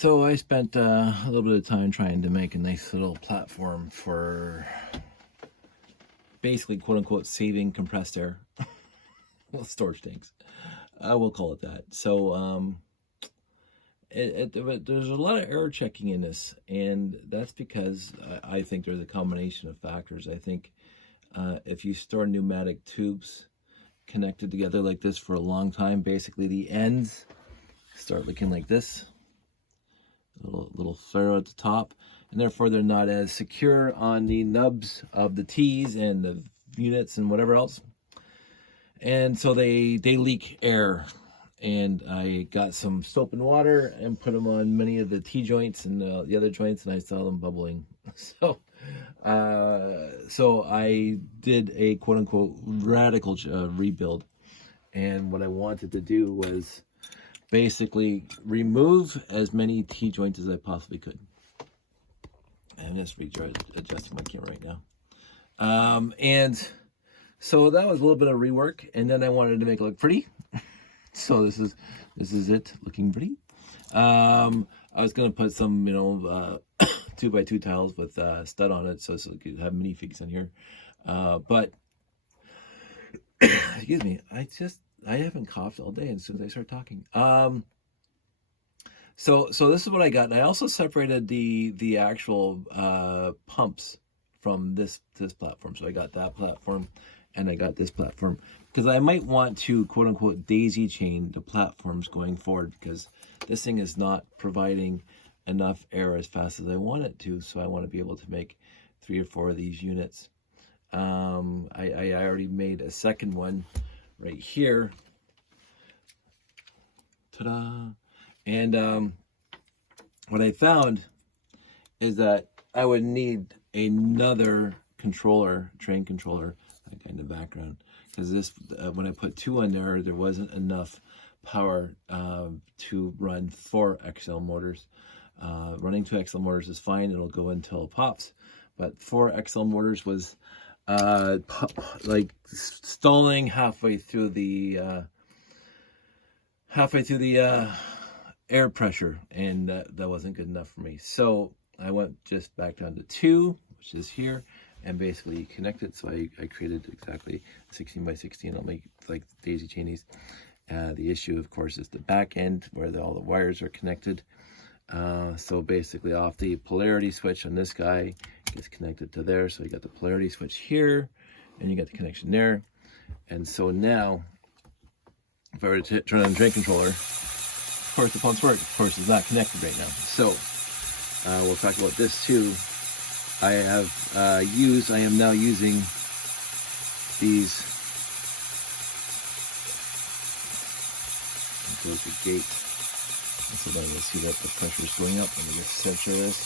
So I spent a little bit of time trying to make a nice little platform for basically quote unquote saving compressed air. Well, storage tanks. I will call it that. So there's a lot of error checking in this, and that's because I think there's a combination of factors. I think if you store pneumatic tubes connected together like this for a long time, basically the ends start looking like this. Little flare at the top, and therefore they're not as secure on the nubs of the T's and the units and whatever else, and so they leak air. And I got some soap and water and put them on many of the T joints and the other joints, and I saw them bubbling. So I did a quote unquote radical rebuild, and what I wanted to do was basically remove as many T-joints as I possibly could. I'm just adjusting my camera right now. And so that was a little bit of rework, and then I wanted to make it look pretty. So this is it looking pretty. I was gonna put some 2x2 tiles with stud on it, so it could have minifigs in here. But excuse me, I haven't coughed all day, and as soon as I start talking. So this is what I got, and I also separated the actual pumps from this platform. So I got that platform, and I got this platform, because I might want to quote unquote daisy chain the platforms going forward, because this thing is not providing enough air as fast as I want it to. So I want to be able to make 3 or 4 of these units. I already made a second one right here. Ta-da! And what I found is that I would need another controller, train controller, that kind of background, because this when I put 2 on there wasn't enough power to run 4 XL motors. Running 2 XL motors is fine; it'll go until it pops. But 4 XL motors was like stalling halfway through the air pressure, and that wasn't good enough for me. So I went just back down to 2, which is here, and basically connect it. So I created exactly 16 by 16. I'll make like daisy chainies. The issue, of course, is the back end where all the wires are connected. So basically off the polarity switch on this guy gets connected to there. So you got the polarity switch here, and you got the connection there. And so now, if I were to turn on the drain controller, of course the pumps work. Of course, it's not connected right now. So we'll talk about this too. I am now using these. Close the gate. So then you'll see that the pressure is going up. Let me just censor this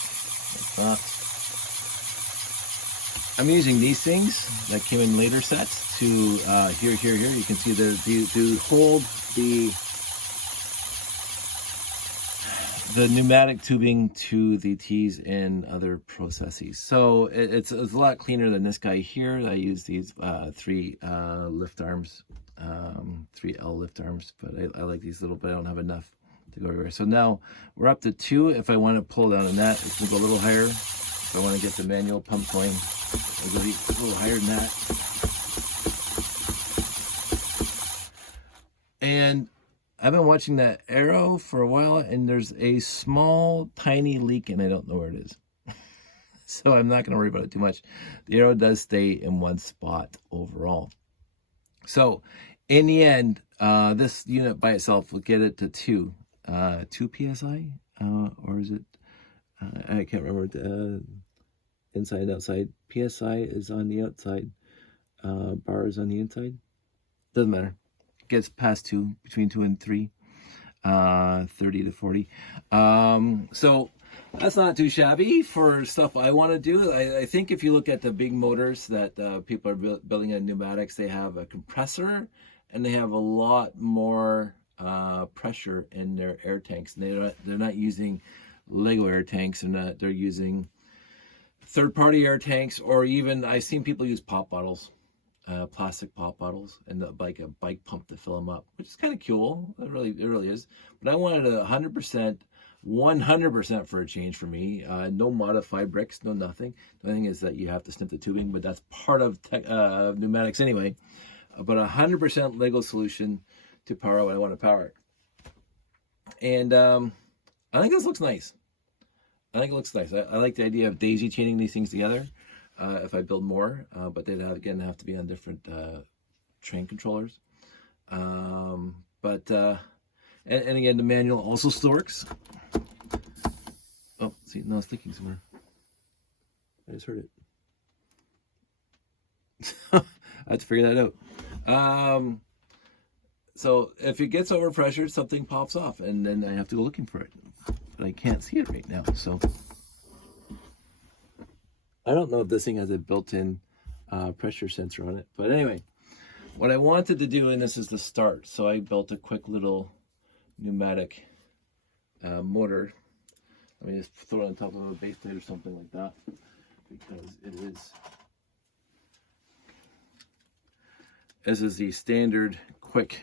like that. I'm using these things that came in later sets to here. You can see to hold the pneumatic tubing to the T's and other processes. So it's a lot cleaner than this guy here. I use these 3 lift arms, 3L lift arms, but I like these little, but I don't have enough to go everywhere. So now we're up to 2. If I want to pull down on that, it's going to go a little higher. If I want to get the manual pump going, I'll go a little higher than that. And I've been watching that arrow for a while, and there's a small, tiny leak, and I don't know where it is. So I'm not going to worry about it too much. The arrow does stay in one spot overall. So in the end, this unit by itself will get it to 2 PSI, or is it? I can't remember. Inside and outside. PSI is on the outside. Bar is on the inside. Doesn't matter. It gets past 2, between 2 and 3. 30 to 40. So that's not too shabby for stuff I want to do. I think if you look at the big motors that people are building in pneumatics, they have a compressor, and they have a lot more pressure in their air tanks. And they're not using Lego air tanks, and they're using third-party air tanks, or even I've seen people use pop bottles, plastic pop bottles, and like a bike pump to fill them up, which is kind of cool. It really is. But I wanted 100% 100% for a change for me. No modified bricks, no nothing. The only thing is that you have to snip the tubing, but that's part of pneumatics anyway. But 100% Lego solution to power what I want to power. And I think this looks nice. I think it looks nice. I like the idea of daisy chaining these things together if I build more, but they'd have to be on different train controllers. And again, the manual also still works. Oh, see, no, it's leaking somewhere. I just heard it. I have to figure that out. So if it gets overpressured, something pops off, and then I have to go looking for it. But I can't see it right now, so I don't know if this thing has a built-in pressure sensor on it. But anyway, what I wanted to do, and this is the start, so I built a quick little pneumatic motor. Let me just throw it on top of a base plate or something like that, because this is the standard quick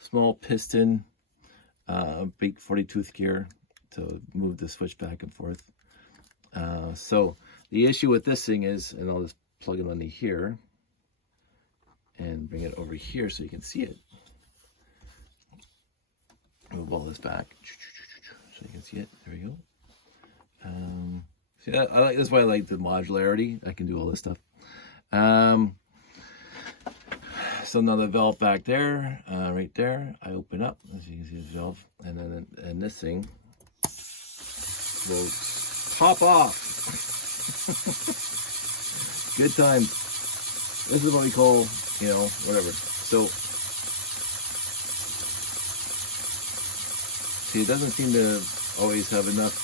small piston big 40 tooth gear to move the switch back and forth. So the issue with this thing is, and I'll just plug it on here and bring it over here so you can see it. Move all this back so you can see it. There we go. See, that's why I like the modularity. I can do all this stuff. So now the valve back there, right there, I open up, as you can see the valve, and this thing will pop off. Good time. This is what we call, whatever. So, see, it doesn't seem to always have enough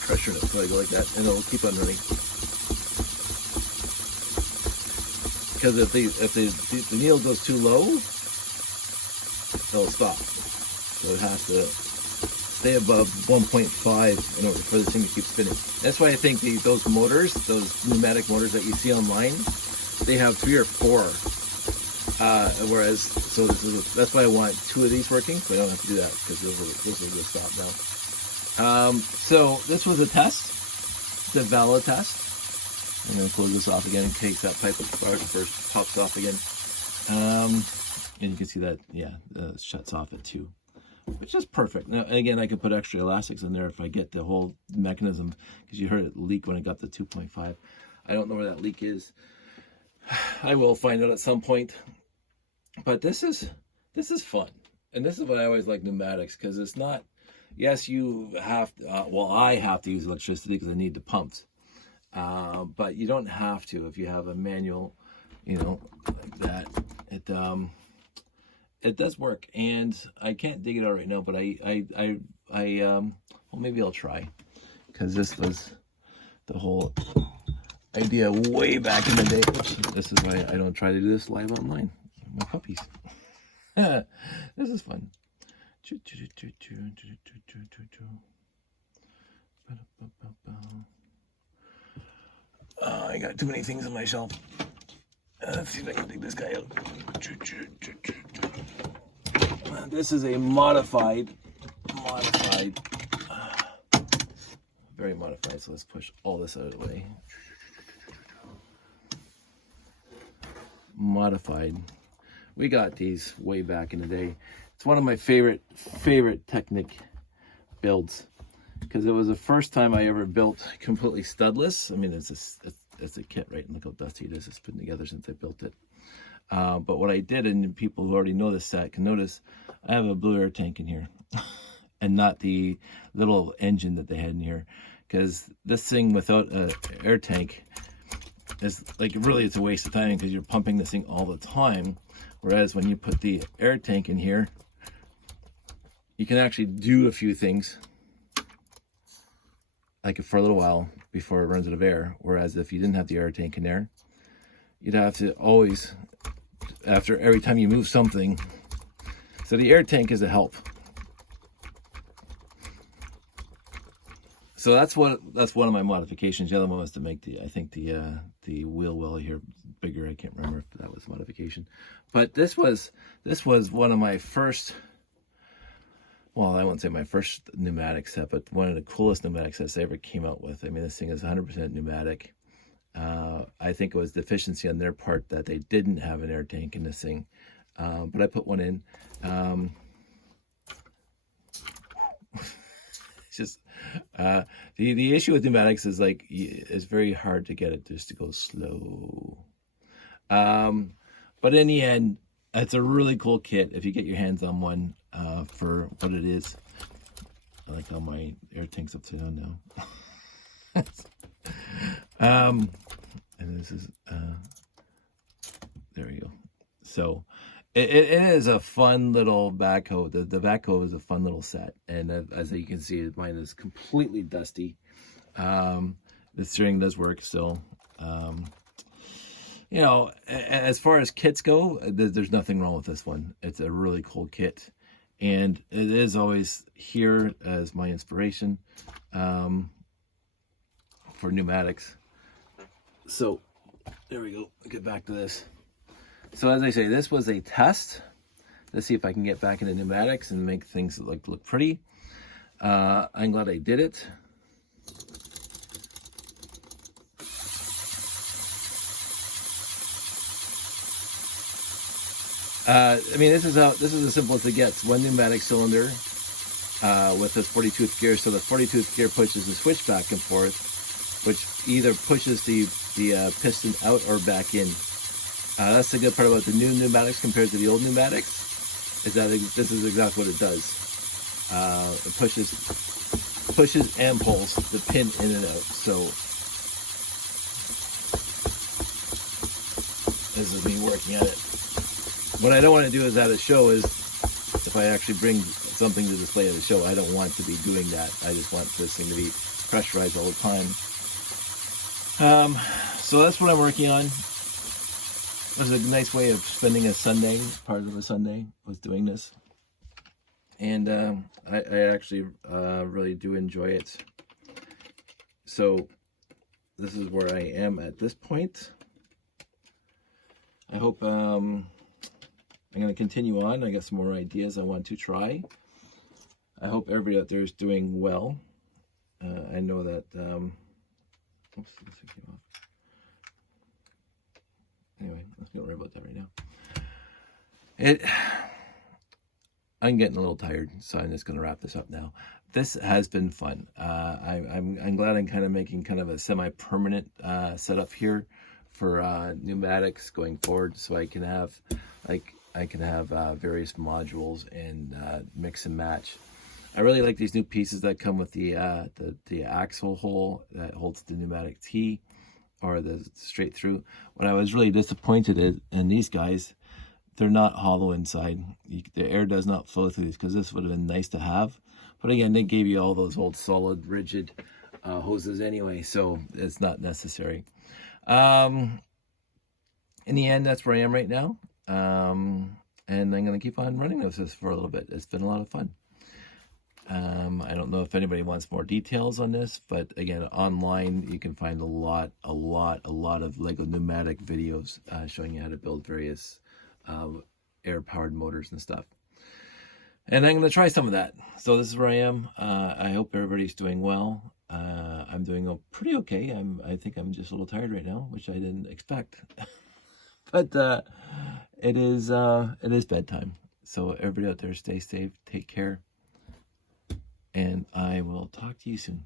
pressure in it, so I go like that, and it'll keep on running. Because if the needle goes too low, it'll stop. So it has to stay above 1.5 in order for this thing to keep spinning. That's why I think those motors, those pneumatic motors that you see online, they have 3 or 4. That's why I want 2 of these working, so I don't have to do that, because those will just stop now. So this was a test, the valid test. I'm going to close this off again in case that pipe of spark first pops off again. And you can see that, it shuts off at 2, which is perfect. Now, again, I could put extra elastics in there if I get the whole mechanism, because you heard it leak when it got to 2.5. I don't know where that leak is. I will find out at some point. But this is fun. And this is what I always like pneumatics, because it's not, yes, you have to, I have to use electricity because I need the pumps. But you don't have to if you have a manual, like that. It does work, and I can't dig it out right now, but well, maybe I'll try, because this was the whole idea way back in the day. Oops, this is why I don't try to do this live online. My puppies. This is fun. I got too many things on my shelf. Let's see if I can dig this guy out. This is a modified, very modified. So let's push all this out of the way. Modified. We got these way back in the day. It's one of my favorite Technic builds, because it was the first time I ever built completely studless. I mean, it's a kit, right? And look how dusty it is. It's been together since I built it. But what I did, and people who already know this set can notice, I have a blue air tank in here and not the little engine that they had in here, because this thing without an air tank is like, really, it's a waste of time, because you're pumping this thing all the time. Whereas when you put the air tank in here, you can actually do a few things, like for a little while before it runs out of air. Whereas if you didn't have the air tank in there, you'd have to always, after every time you move something. So the air tank is a help. So that's one of my modifications. The other one was to make the wheel well here bigger. I can't remember if that was a modification, but this was one of my first well, I won't say my first pneumatic set, but one of the coolest pneumatic sets I ever came out with. I mean, this thing is 100% pneumatic. I think it was deficiency on their part that they didn't have an air tank in this thing, but I put one in. It's just the issue with pneumatics is like it's very hard to get it just to go slow. But in the end, it's a really cool kit if you get your hands on one for what it is. I like how my air tank's upside down now. And this is there we go. So it is a fun little backhoe. The backhoe is a fun little set, and as you can see, mine is completely dusty. The steering does work still. You know, as far as kits go, there's nothing wrong with this one. It's a really cool kit, and it is always here as my inspiration for pneumatics. So there we go. Get back to this. So as I say, this was a test. Let's see if I can get back into pneumatics and make things look pretty. I'm glad I did it. I mean, this is as simple as it gets. One pneumatic cylinder with this 40-tooth gear. So the 40-tooth gear pushes the switch back and forth, which either pushes the piston out or back in. That's the good part about the new pneumatics compared to the old pneumatics, is that this is exactly what it does. It pushes and pulls the pin in and out. So this is me working at it. What I don't want to do is at a show is, if I actually bring something to display at a show, I don't want to be doing that. I just want this thing to be pressurized all the time. So that's what I'm working on. It was a nice way of spending a Sunday, part of a Sunday, was doing this. And I actually really do enjoy it. So this is where I am at this point. I hope I'm going to continue on. I got some more ideas I want to try. I hope everybody out there is doing well. I know that, oops, this came off. Anyway, let's not worry about that right now. I'm getting a little tired, so I'm just going to wrap this up now. This has been fun. I'm glad I'm kind of making kind of a semi-permanent setup here for pneumatics going forward, so I can have various modules and mix and match. I really like these new pieces that come with the axle hole that holds the pneumatic T, or the straight through. What I was really disappointed in these guys, they're not hollow inside. The air does not flow through these, because this would have been nice to have. But again, they gave you all those old solid, rigid hoses anyway, so it's not necessary. In the end, that's where I am right now. And I'm going to keep on running this for a little bit. It's been a lot of fun. I don't know if anybody wants more details on this, but again, online you can find a lot of Lego pneumatic videos showing you how to build various air-powered motors and stuff. And I'm going to try some of that. So this is where I am. I hope everybody's doing well. I'm doing pretty okay. I think I'm just a little tired right now, which I didn't expect. But it is bedtime. So everybody out there, stay safe, take care, and I will talk to you soon.